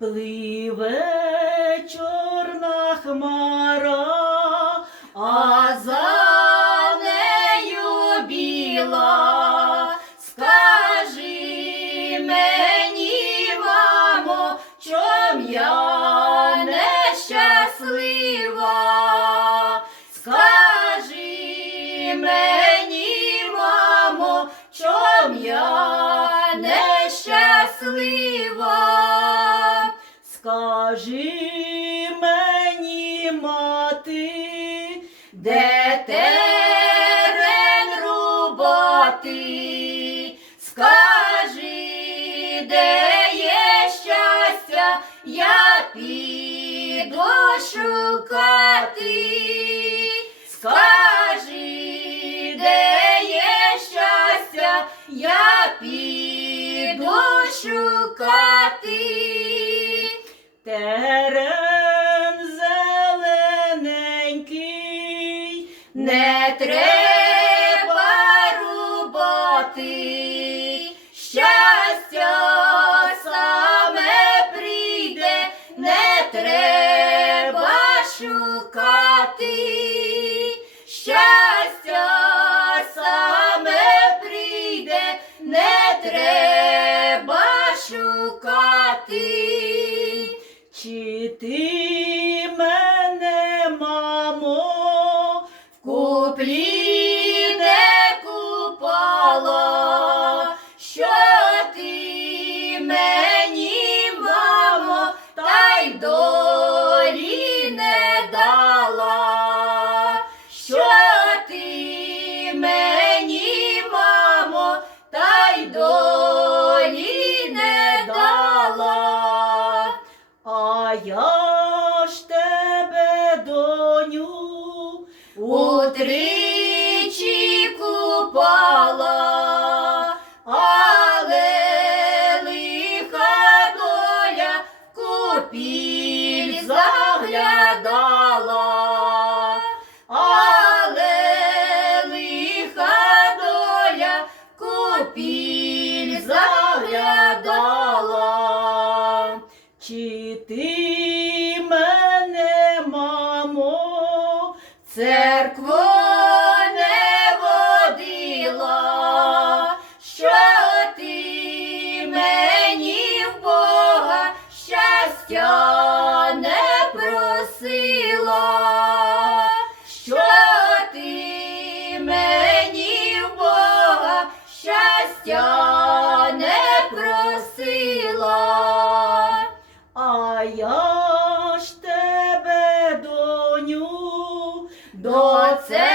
Пливе чорна хмара, а за нею біла. Скажи мені, чом я нещаслива. Скажи мені, чом я нещаслива. Скажи мені, мати, де терен рубати? Скажи, де є щастя, я піду шукати. Скажи, де є щастя, я піду шукати. Не треба рубати, щастя саме прийде, не треба шукати, щастя саме прийде, не треба шукати. Чи ти долі не дала, що ти мені, мамо, та й долі не дала. А я ж тебе, доню, утричі в купіль заглядала. Чи ти мене, мамо, в щастя не просила. А я ж тебе, доню, до церкви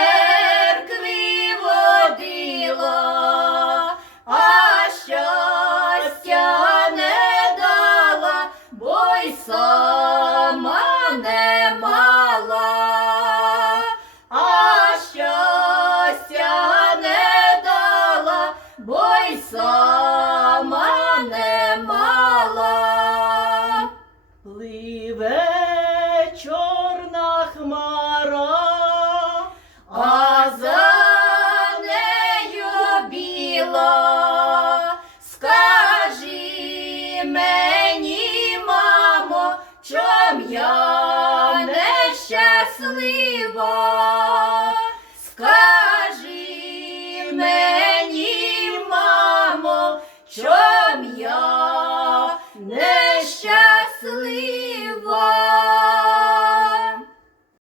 сама не мала. Пливе чорна хмара, а за нею біла. Скажи мені, мамо, чом я нещаслива.